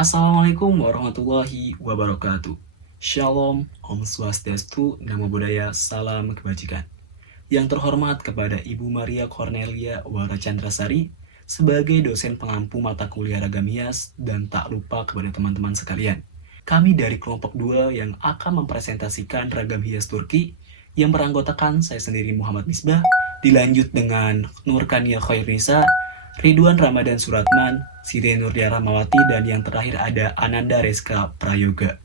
Assalamualaikum warahmatullahi wabarakatuh. Shalom, Om Swastiastu, Namo Buddhaya, Salam Kebajikan. Yang terhormat kepada Ibu Maria Cornelia Wara Chandrasari sebagai dosen pengampu mata kuliah Ragamias dan tak lupa kepada teman-teman sekalian. Kami dari kelompok 2 yang akan mempresentasikan Ragam Hias Turki yang beranggotakan saya sendiri Muhammad Misbah, dilanjut dengan Nurkania Khairnisa, Ridwan Ramadan Suratman, Siti Nurdia Rahmawati, dan yang terakhir ada Ananda Reska Prayoga.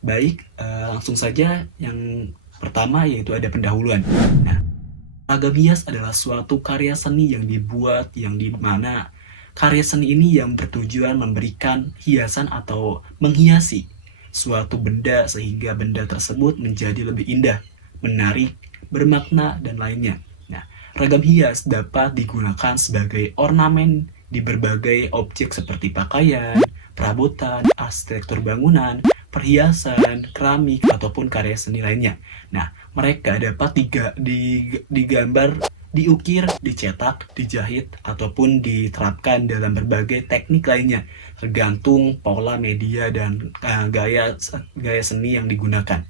Baik, langsung saja yang pertama yaitu ada pendahuluan. Nah, Ragam hias adalah suatu karya seni yang dibuat yang dimana karya seni ini yang bertujuan memberikan hiasan atau menghiasi suatu benda sehingga benda tersebut menjadi lebih indah, menarik, bermakna, dan lainnya. Nah, ragam hias dapat digunakan sebagai ornamen di berbagai objek seperti pakaian, perabotan, arsitektur bangunan, perhiasan, keramik, ataupun karya seni lainnya. Nah, mereka dapat digambar, diukir, dicetak, dijahit, ataupun diterapkan dalam berbagai teknik lainnya, tergantung pola media dan gaya seni yang digunakan.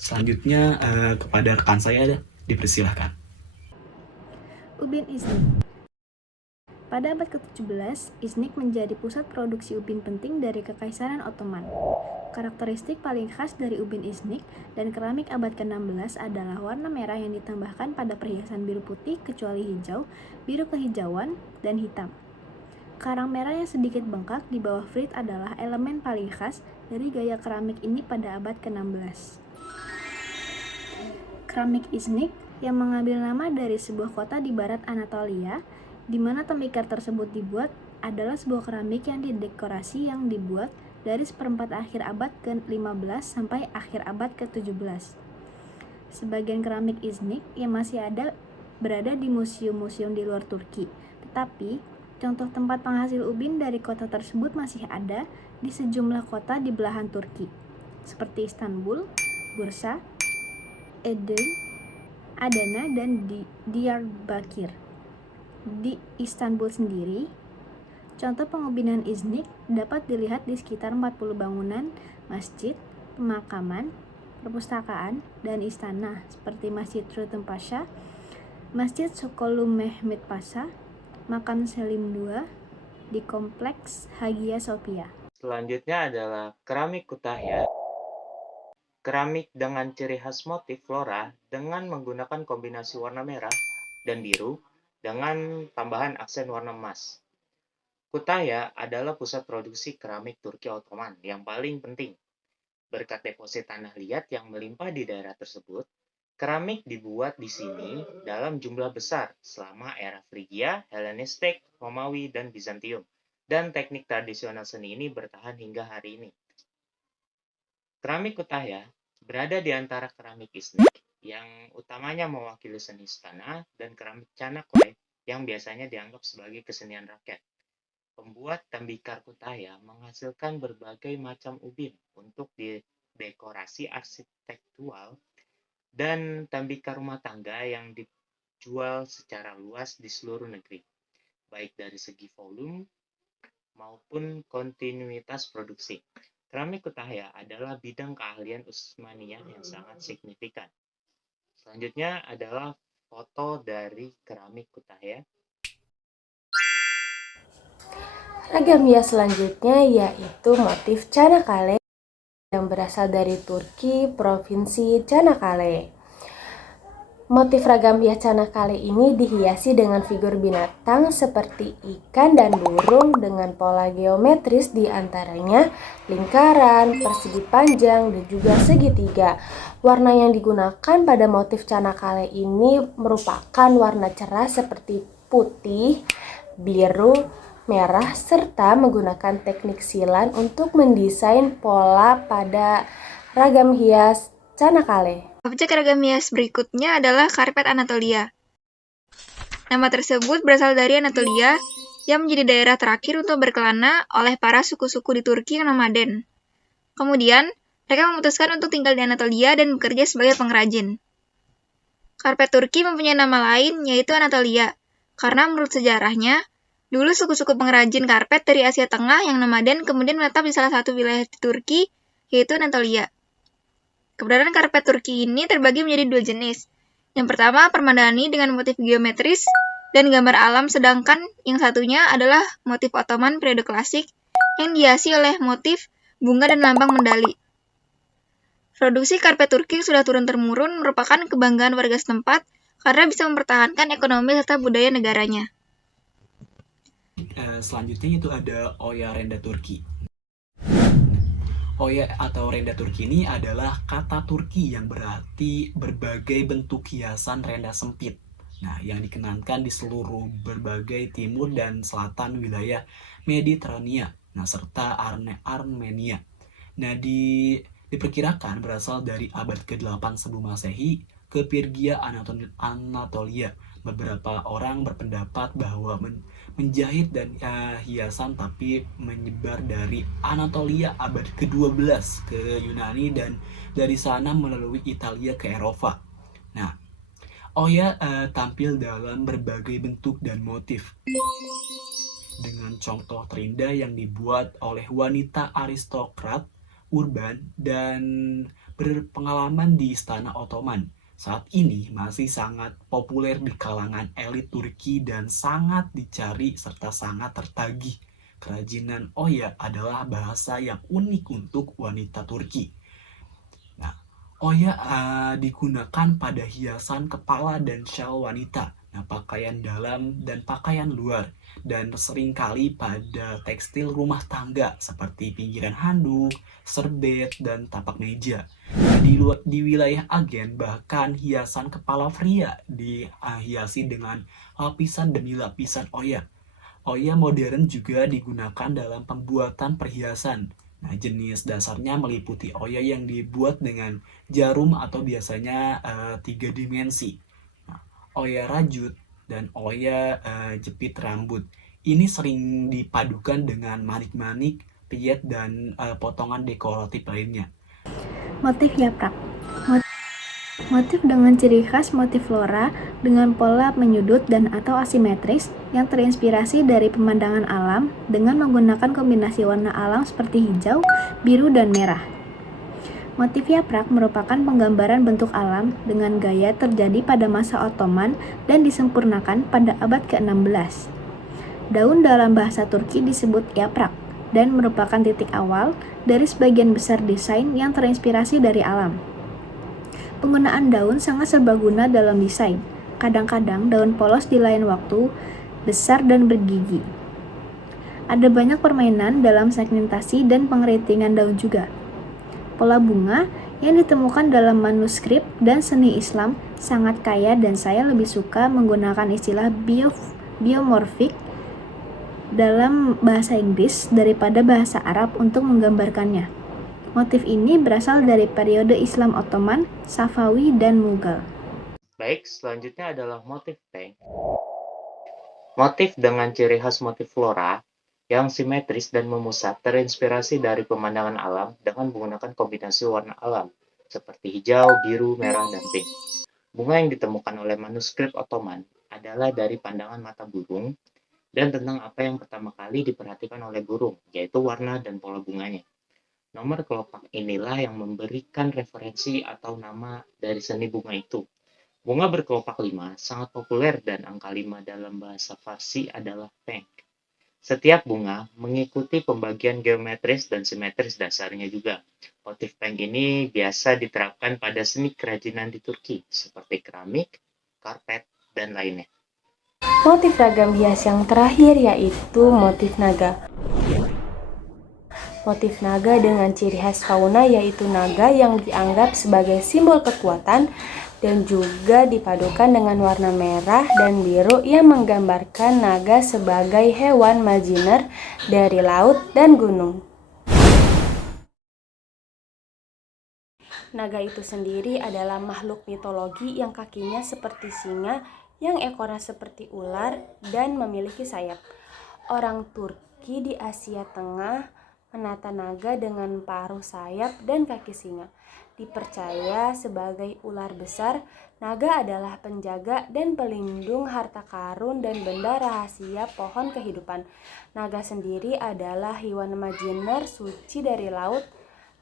Selanjutnya kepada rekan saya dipersilahkan. Ubin Iznik. Pada abad ke-17, Iznik menjadi pusat produksi ubin penting dari Kekaisaran Ottoman. Karakteristik paling khas dari ubin Iznik dan keramik abad ke-16 adalah warna merah yang ditambahkan pada perhiasan biru putih kecuali hijau, biru kehijauan, dan hitam. Karang merah yang sedikit bengkak di bawah frit adalah elemen paling khas dari gaya keramik ini pada abad ke-16. Keramik Iznik yang mengambil nama dari sebuah kota di barat Anatolia, di mana tembikar tersebut dibuat, adalah sebuah keramik yang didekorasi yang dibuat dari seperempat akhir abad ke-15 sampai akhir abad ke-17. Sebagian keramik Iznik yang masih ada berada di museum-museum di luar Turki, tetapi contoh tempat penghasil ubin dari kota tersebut masih ada di sejumlah kota di belahan Turki, seperti Istanbul, Bursa, Edirne, Adana, dan Diyarbakir. Di Istanbul sendiri, contoh pengubinan Iznik dapat dilihat di sekitar 40 bangunan masjid, pemakaman, perpustakaan, dan istana seperti Masjid Sultan Pasha, Masjid Sokollu Mehmet Pasha, Makam Selim II di Kompleks Hagia Sophia. Selanjutnya adalah keramik Kütahya. Keramik dengan ciri khas motif flora dengan menggunakan kombinasi warna merah dan biru dengan tambahan aksen warna emas. Kütahya adalah pusat produksi keramik Turki Ottoman yang paling penting. Berkat deposit tanah liat yang melimpah di daerah tersebut, keramik dibuat di sini dalam jumlah besar selama era Frigia, Hellenistik, Romawi, dan Bizantium. Dan teknik tradisional seni ini bertahan hingga hari ini. Keramik Kütahya berada di antara keramik Iznik yang utamanya mewakili seni istana dan keramik Çanakkale yang biasanya dianggap sebagai kesenian rakyat. Pembuat tembikar Kütahya menghasilkan berbagai macam ubin untuk dekorasi arsitektural dan tembikar rumah tangga yang dijual secara luas di seluruh negeri, baik dari segi volume maupun kontinuitas produksi. Keramik Kütahya adalah bidang keahlian Utsmaniyah yang sangat signifikan. Selanjutnya adalah foto dari keramik Kütahya. Ragam hias selanjutnya yaitu motif Çanakkale yang berasal dari Turki, provinsi Çanakkale. Motif ragam hias Çanakkale ini dihiasi dengan figur binatang seperti ikan dan burung dengan pola geometris di antaranya lingkaran, persegi panjang, dan juga segitiga. Warna yang digunakan pada motif Çanakkale ini merupakan warna cerah seperti putih, biru, merah, serta menggunakan teknik silan untuk mendesain pola pada ragam hias Çanakkale. Objek ragam hias berikutnya adalah karpet Anatolia. Nama tersebut berasal dari Anatolia yang menjadi daerah terakhir untuk berkelana oleh para suku-suku di Turki yang nomaden. Kemudian, mereka memutuskan untuk tinggal di Anatolia dan bekerja sebagai pengrajin. Karpet Turki mempunyai nama lain yaitu Anatolia, karena menurut sejarahnya, Dulu suku-suku pengrajin karpet dari Asia Tengah yang nomaden kemudian menetap di salah satu wilayah di Turki, yaitu Anatolia. Keberadaan karpet Turki ini terbagi menjadi dua jenis. Yang pertama, permadani dengan motif geometris dan gambar alam, sedangkan yang satunya adalah motif Ottoman periode klasik yang dihiasi oleh motif bunga dan lambang medali. Produksi karpet Turki sudah turun-temurun merupakan kebanggaan warga setempat karena bisa mempertahankan ekonomi serta budaya negaranya. Selanjutnya itu ada Oya Renda Turki. Oya atau renda Turki ini adalah kata Turki yang berarti berbagai bentuk hiasan renda sempit. Nah, yang dikenalkan di seluruh berbagai timur dan selatan wilayah Mediterania, nah serta Armenia. Nah, diperkirakan berasal dari abad ke-8 sebelum Masehi ke Pirgia Anatolia. Beberapa orang berpendapat bahwa menjahit dan hiasan tapi menyebar dari Anatolia abad ke-12 ke Yunani dan dari sana melalui Italia ke Eropa. Nah, Oya tampil dalam berbagai bentuk dan motif dengan contoh terindah yang dibuat oleh wanita aristokrat urban dan berpengalaman di Istana Ottoman. Saat ini masih sangat populer di kalangan elit Turki dan sangat dicari serta sangat tertagih. Kerajinan Oya adalah bahasa yang unik untuk wanita Turki. Nah, Oya digunakan pada hiasan kepala dan syal wanita, nah pakaian dalam dan pakaian luar, dan seringkali pada tekstil rumah tangga seperti pinggiran handuk, serbet, dan tapak meja. Di wilayah Agen, bahkan hiasan kepala pria dihiasi dengan lapisan demi lapisan Oya. Oya modern juga digunakan dalam pembuatan perhiasan. Nah, jenis dasarnya meliputi Oya yang dibuat dengan jarum atau biasanya 3 dimensi. Nah, Oya rajut dan Oya jepit rambut. Ini sering dipadukan dengan manik-manik, piet, dan potongan dekoratif lainnya. Motif yaprak. Motif dengan ciri khas motif flora dengan pola menyudut dan atau asimetris yang terinspirasi dari pemandangan alam dengan menggunakan kombinasi warna alam seperti hijau, biru, dan merah. Motif yaprak merupakan penggambaran bentuk alam dengan gaya terjadi pada masa Ottoman dan disempurnakan pada abad ke-16. Daun dalam bahasa Turki disebut yaprak dan merupakan titik awal dari sebagian besar desain yang terinspirasi dari alam. Penggunaan daun sangat serbaguna dalam desain. Kadang-kadang daun polos di lain waktu besar dan bergigi. Ada banyak permainan dalam segmentasi dan pengeritingan daun juga. Pola bunga yang ditemukan dalam manuskrip dan seni Islam sangat kaya dan saya lebih suka menggunakan istilah biomorfik dalam bahasa Inggris daripada bahasa Arab untuk menggambarkannya. Motif ini berasal dari periode Islam Ottoman, Safawi, dan Mughal. Baik, selanjutnya adalah motif tank. Motif dengan ciri khas motif flora yang simetris dan memusat terinspirasi dari pemandangan alam dengan menggunakan kombinasi warna alam seperti hijau, biru, merah, dan pink. Bunga yang ditemukan oleh manuskrip Ottoman adalah dari pandangan mata burung dan tentang apa yang pertama kali diperhatikan oleh burung, yaitu warna dan pola bunganya. Nomor kelopak inilah yang memberikan referensi atau nama dari seni bunga itu. Bunga berkelopak 5 sangat populer dan angka 5 dalam bahasa Farsi adalah penk. Setiap bunga mengikuti pembagian geometris dan simetris dasarnya juga. Motif penk ini biasa diterapkan pada seni kerajinan di Turki, seperti keramik, karpet, dan lainnya. Motif ragam hias yang terakhir yaitu motif naga. Motif naga dengan ciri khas fauna yaitu naga yang dianggap sebagai simbol kekuatan dan juga dipadukan dengan warna merah dan biru yang menggambarkan naga sebagai hewan majiner dari laut dan gunung. Naga itu sendiri adalah makhluk mitologi yang kakinya seperti singa, yang ekornya seperti ular dan memiliki sayap. Orang Turki di Asia Tengah menata naga dengan paruh sayap dan kaki singa. Dipercaya sebagai ular besar, naga adalah penjaga dan pelindung harta karun dan benda rahasia pohon kehidupan. Naga sendiri adalah hewan imajiner suci dari laut,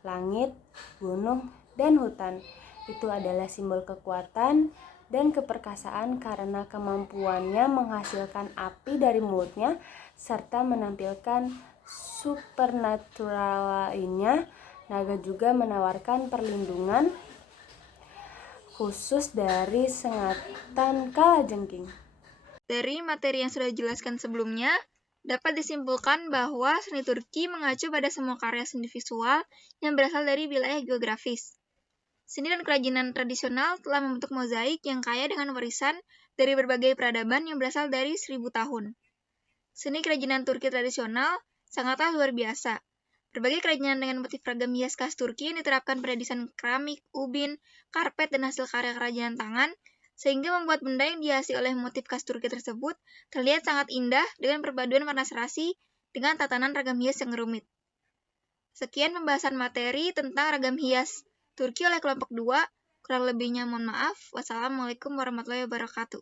langit, gunung, dan hutan. Itu adalah simbol kekuatan dan keperkasaan karena kemampuannya menghasilkan api dari mulutnya serta menampilkan supernatural lainnya. Naga juga menawarkan perlindungan khusus dari sengatan kalajengking. Dari materi yang sudah dijelaskan sebelumnya, dapat disimpulkan bahwa seni Turki mengacu pada semua karya seni visual yang berasal dari wilayah geografis. Seni dan kerajinan tradisional telah membentuk mozaik yang kaya dengan warisan dari berbagai peradaban yang berasal dari 1000 tahun. Seni kerajinan Turki tradisional sangatlah luar biasa. Berbagai kerajinan dengan motif ragam hias khas Turki yang diterapkan pada desain keramik, ubin, karpet, dan hasil karya kerajinan tangan, sehingga membuat benda yang dihiasi oleh motif khas Turki tersebut terlihat sangat indah dengan perpaduan warna serasi dengan tatanan ragam hias yang rumit. Sekian pembahasan materi tentang ragam hias Turki oleh kelompok 2. Kurang lebihnya mohon maaf. Wassalamualaikum warahmatullahi wabarakatuh.